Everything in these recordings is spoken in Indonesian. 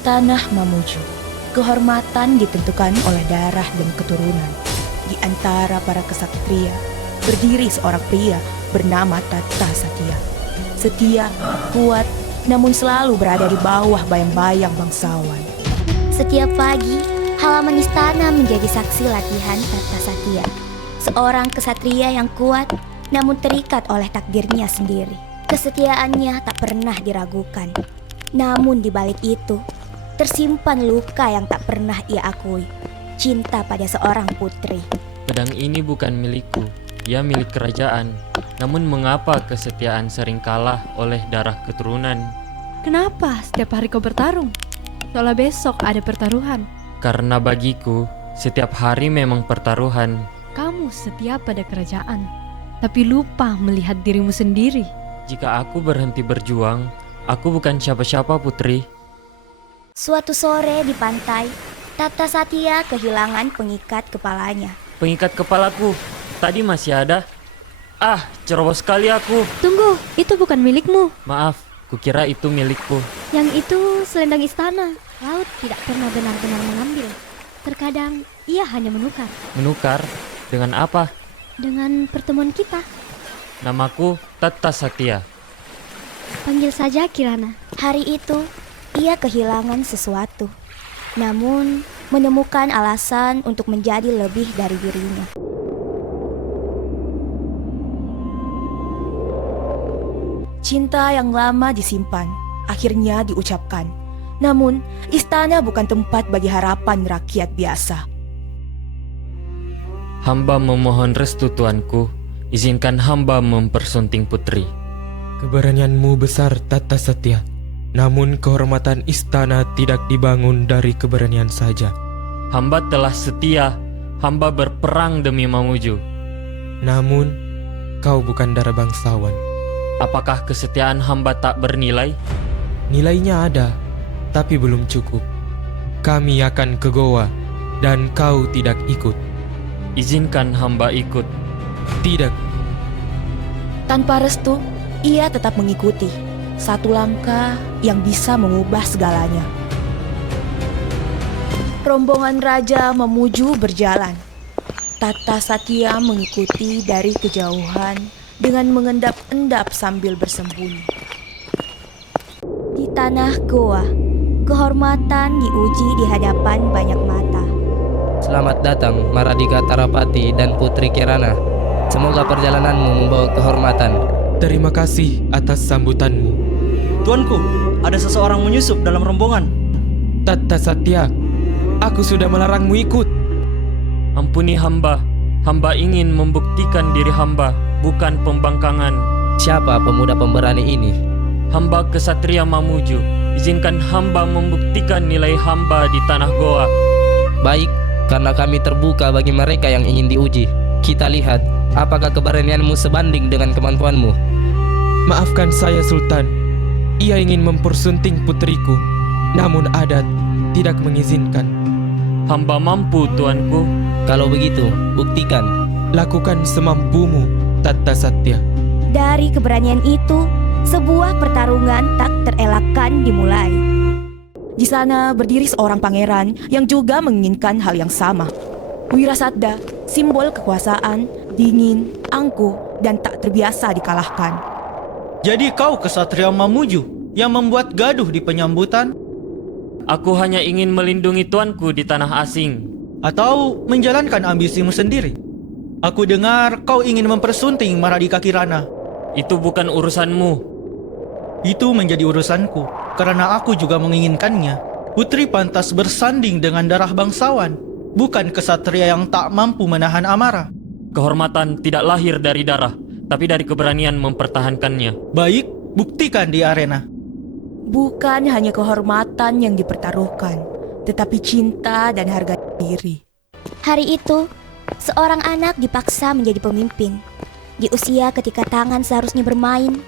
tanah Mamuju, kehormatan ditentukan oleh darah dan keturunan. Di antara para kesatria, berdiri seorang pria bernama Tatta Satya. Setia, kuat, namun selalu berada di bawah bayang-bayang bangsawan. Setiap pagi, halaman istana menjadi saksi latihan Tatta Satya. Seorang kesatria yang kuat, namun terikat oleh takdirnya sendiri. Kesetiaannya tak pernah diragukan. Namun di balik itu, tersimpan luka yang tak pernah ia akui. Cinta pada seorang putri. Pedang ini bukan milikku, ia milik kerajaan. Namun mengapa kesetiaan sering kalah oleh darah keturunan? Kenapa setiap hari kau bertarung? Seolah besok ada pertaruhan. Karena bagiku, setiap hari memang pertaruhan. Kamu setia pada kerajaan, tapi lupa melihat dirimu sendiri. Jika aku berhenti berjuang, aku bukan siapa-siapa, Putri. Suatu sore di pantai, Tatta Satya kehilangan pengikat kepalanya. Pengikat kepalaku, tadi masih ada. Ah, ceroboh sekali aku. Tunggu, itu bukan milikmu. Maaf, kukira itu milikku. Yang itu selendang istana. Laut tidak pernah benar-benar mengambil. Terkadang ia hanya menukar. Menukar? Dengan apa? Dengan pertemuan kita. Namaku Tatta Satya. Panggil saja Kirana. Hari itu, ia kehilangan sesuatu. Namun, menemukan alasan untuk menjadi lebih dari dirinya. Cinta yang lama disimpan, akhirnya diucapkan. Namun, istana bukan tempat bagi harapan rakyat biasa. Hamba memohon restu tuanku, izinkan hamba mempersunting putri. Keberanianmu besar, Tatta Satya. Namun kehormatan istana tidak dibangun dari keberanian saja. Hamba telah setia, hamba berperang demi Mamuju. Namun, kau bukan darah bangsawan. Apakah kesetiaan hamba tak bernilai? Nilainya ada, tapi belum cukup. Kami akan ke Goa, dan kau tidak ikut. Izinkan hamba ikut. Tidak. Tanpa restu, ia tetap mengikuti. Satu langkah yang bisa mengubah segalanya. Rombongan Raja Mamuju berjalan. Tatta Satya mengikuti dari kejauhan dengan mengendap-endap sambil bersembunyi. Di tanah Goa, kehormatan diuji di hadapan banyak mata. Selamat datang Maradika Tarapati dan Putri Kirana. Semoga perjalananmu membawa kehormatan. Terima kasih atas sambutanmu. Tuanku, ada seseorang menyusup dalam rombongan. Tatta Satya, aku sudah melarangmu ikut. Ampuni hamba, hamba ingin membuktikan diri hamba, bukan pembangkangan. Siapa pemuda pemberani ini? Hamba kesatria Mamuju, izinkan hamba membuktikan nilai hamba di tanah Goa. Baik, karena kami terbuka bagi mereka yang ingin diuji. Kita lihat, apakah keberanianmu sebanding dengan kemampuanmu. Maafkan saya, Sultan. Ia ingin mempersunting putriku, namun adat tidak mengizinkan. Hamba mampu, tuanku. Kalau begitu, buktikan. Lakukan semampumu, Tatta Satya. Dari keberanian itu, sebuah pertarungan tak terelakkan dimulai. Di sana berdiri seorang pangeran yang juga menginginkan hal yang sama. Wirasabda, simbol kekuasaan, dingin, angkuh, dan tak terbiasa dikalahkan. Jadi kau kesatria Mamuju yang membuat gaduh di penyambutan? Aku hanya ingin melindungi tuanku di tanah asing. Atau menjalankan ambisimu sendiri? Aku dengar kau ingin mempersunting Maradika Kirana. Itu bukan urusanmu. Itu menjadi urusanku, karena aku juga menginginkannya. Putri pantas bersanding dengan darah bangsawan, bukan kesatria yang tak mampu menahan amarah. Kehormatan tidak lahir dari darah, tapi dari keberanian mempertahankannya. Baik, buktikan di arena. Bukan hanya kehormatan yang dipertaruhkan, tetapi cinta dan harga diri. Hari itu, seorang anak dipaksa menjadi pemimpin. Di usia ketika tangan seharusnya bermain,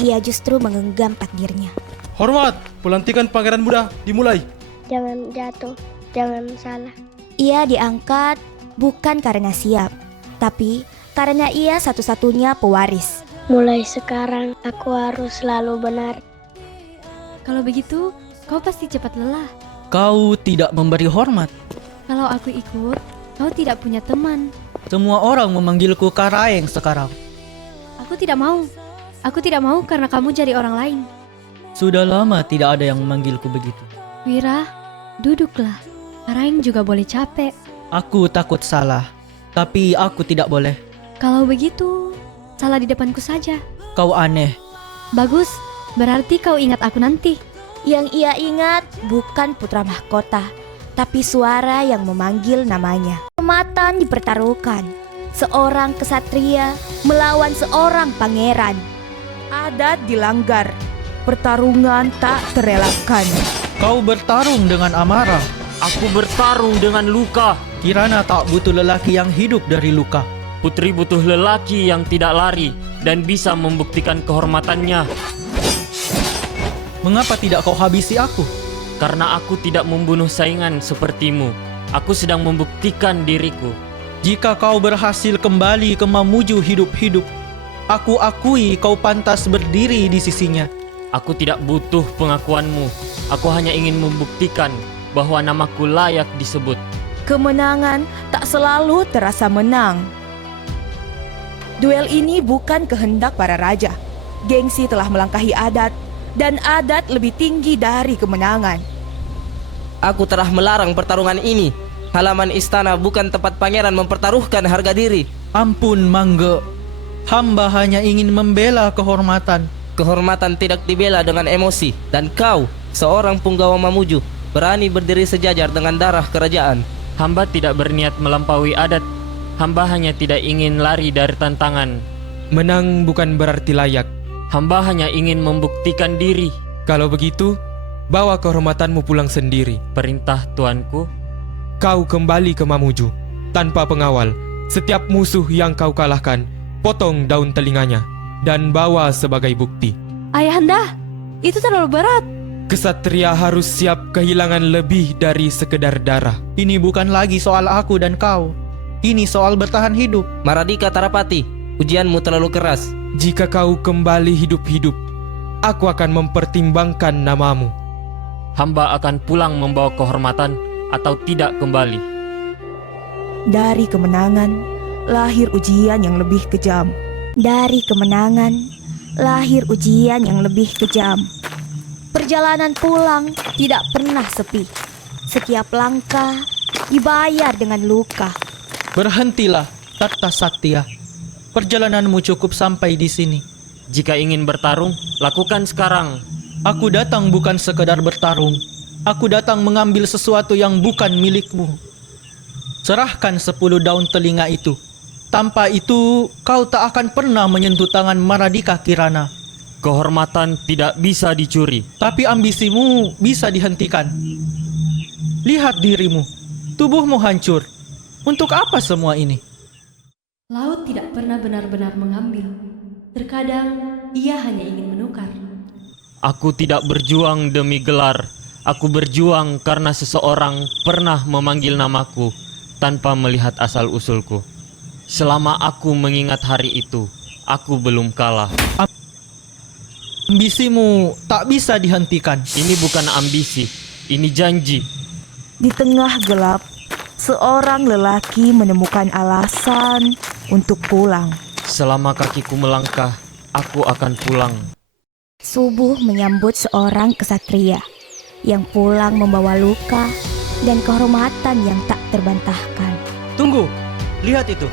ia justru menggenggam takdirnya. Hormat, pelantikan pangeran muda dimulai. Jangan jatuh, jangan salah. Ia diangkat bukan karena siap, tapi karena ia satu-satunya pewaris. Mulai sekarang aku harus selalu benar. Kalau begitu, kau pasti cepat lelah. Kau tidak memberi hormat. Kalau aku ikut, kau tidak punya teman. Semua orang memanggilku Karaeng sekarang. Aku tidak mau. Aku tidak mau karena kamu jadi orang lain. Sudah lama tidak ada yang memanggilku begitu. Wira, duduklah. Karaeng juga boleh capek. Aku takut salah, tapi aku tidak boleh. Kalau begitu, salah di depanku saja. Kau aneh. Bagus, berarti kau ingat aku nanti. Yang ia ingat bukan putra mahkota, tapi suara yang memanggil namanya. Kehormatan dipertaruhkan. Seorang kesatria melawan seorang pangeran. Adat dilanggar, pertarungan tak terelakkan. Kau bertarung dengan amarah. Aku bertarung dengan luka. Kirana tak butuh lelaki yang hidup dari luka. Putri butuh lelaki yang tidak lari dan bisa membuktikan kehormatannya. Mengapa tidak kau habisi aku? Karena aku tidak membunuh saingan sepertimu. Aku sedang membuktikan diriku. Jika kau berhasil kembali ke Mamuju hidup-hidup, aku akui kau pantas berdiri di sisinya. Aku tidak butuh pengakuanmu. Aku hanya ingin membuktikan bahwa namaku layak disebut. Kemenangan tak selalu terasa menang. Duel ini bukan kehendak para raja. Gengsi telah melangkahi adat, dan adat lebih tinggi dari kemenangan. Aku telah melarang pertarungan ini. Halaman istana bukan tempat pangeran mempertaruhkan harga diri. Ampun, Mangge. Hamba hanya ingin membela kehormatan. Kehormatan tidak dibela dengan emosi. Dan kau, seorang punggawa Mamuju, berani berdiri sejajar dengan darah kerajaan. Hamba tidak berniat melampaui adat. Hamba hanya tidak ingin lari dari tantangan. Menang bukan berarti layak. Hamba hanya ingin membuktikan diri. Kalau begitu, bawa kehormatanmu pulang sendiri. Perintah tuanku. Kau kembali ke Mamuju tanpa pengawal. Setiap musuh yang kau kalahkan, potong daun telinganya dan bawa sebagai bukti. Ayahanda, itu terlalu berat. Kesatria harus siap kehilangan lebih dari sekedar darah. Ini bukan lagi soal aku dan kau. Ini soal bertahan hidup. Maradika Tarapati, ujianmu terlalu keras. Jika kau kembali hidup-hidup, aku akan mempertimbangkan namamu. Hamba akan pulang membawa kehormatan atau tidak kembali. Dari kemenangan, lahir ujian yang lebih kejam. Dari kemenangan, lahir ujian yang lebih kejam. Perjalanan pulang tidak pernah sepi. Setiap langkah dibayar dengan luka. Berhentilah, Tata Satya. Perjalananmu cukup sampai di sini. Jika ingin bertarung, lakukan sekarang. Aku datang bukan sekedar bertarung. Aku datang mengambil sesuatu yang bukan milikmu. Serahkan 10 daun telinga itu. Tanpa itu, kau tak akan pernah menyentuh tangan Maradika Kirana. Kehormatan tidak bisa dicuri. Tapi ambisimu bisa dihentikan. Lihat dirimu. Tubuhmu hancur. Untuk apa semua ini? Laut tidak pernah benar-benar mengambil. Terkadang ia hanya ingin menukar. Aku tidak berjuang demi gelar. Aku berjuang karena seseorang pernah memanggil namaku tanpa melihat asal-usulku. Selama aku mengingat hari itu, aku belum kalah. Ambisimu tak bisa dihentikan. Ini bukan ambisi, ini janji. Di tengah gelap, seorang lelaki menemukan alasan untuk pulang. Selama kakiku melangkah, aku akan pulang. Subuh menyambut seorang kesatria yang pulang membawa luka dan kehormatan yang tak terbantahkan. Tunggu, lihat itu.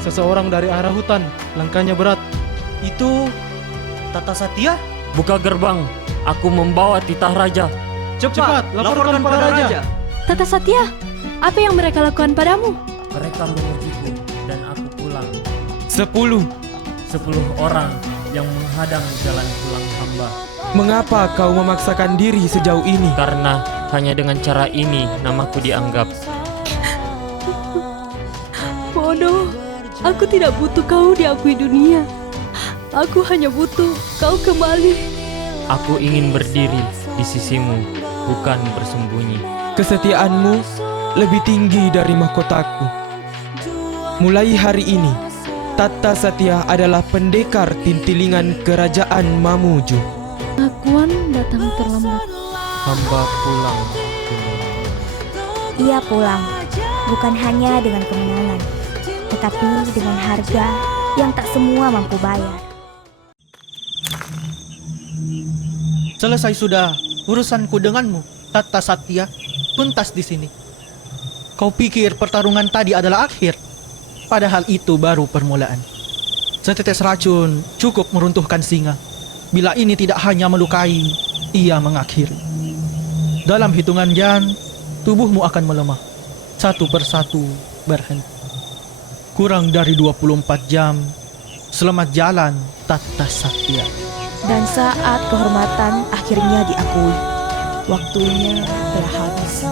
Seseorang dari arah hutan, langkahnya berat. Itu Tata Satya? Buka gerbang, aku membawa titah raja. Cepat, laporkan pada raja. Tata Satya, apa yang mereka lakukan padamu? Mereka mengujiku dan aku pulang. 10. 10 orang yang menghadang jalan pulang hamba. Mengapa kau memaksakan diri sejauh ini? Karena hanya dengan cara ini namaku dianggap. Bodoh, aku tidak butuh kau diakui dunia. Aku hanya butuh kau kembali. Aku ingin berdiri di sisimu, bukan bersembunyi. Kesetiaanmu lebih tinggi dari mahkotaku. Mulai hari ini, Tata Satya adalah pendekar tintilingan kerajaan Mamuju. Pengakuan datang terlambat. hamba pulang dengan Ia pulang, bukan hanya dengan kemenangan, tetapi dengan harga yang tak semua mampu bayar. Selesai sudah urusanku denganmu, Tata Satya. Tuntas di sini. Kau pikir pertarungan tadi adalah akhir? Padahal itu baru permulaan. Setetes racun cukup meruntuhkan singa. Bila ini tidak hanya melukai, ia mengakhiri. Dalam hitungan jam, tubuhmu akan melemah. Satu persatu berhenti. Kurang dari 24 jam, selamat jalan Tata Satya. Dan saat kehormatan akhirnya diakui, waktunya telah habis.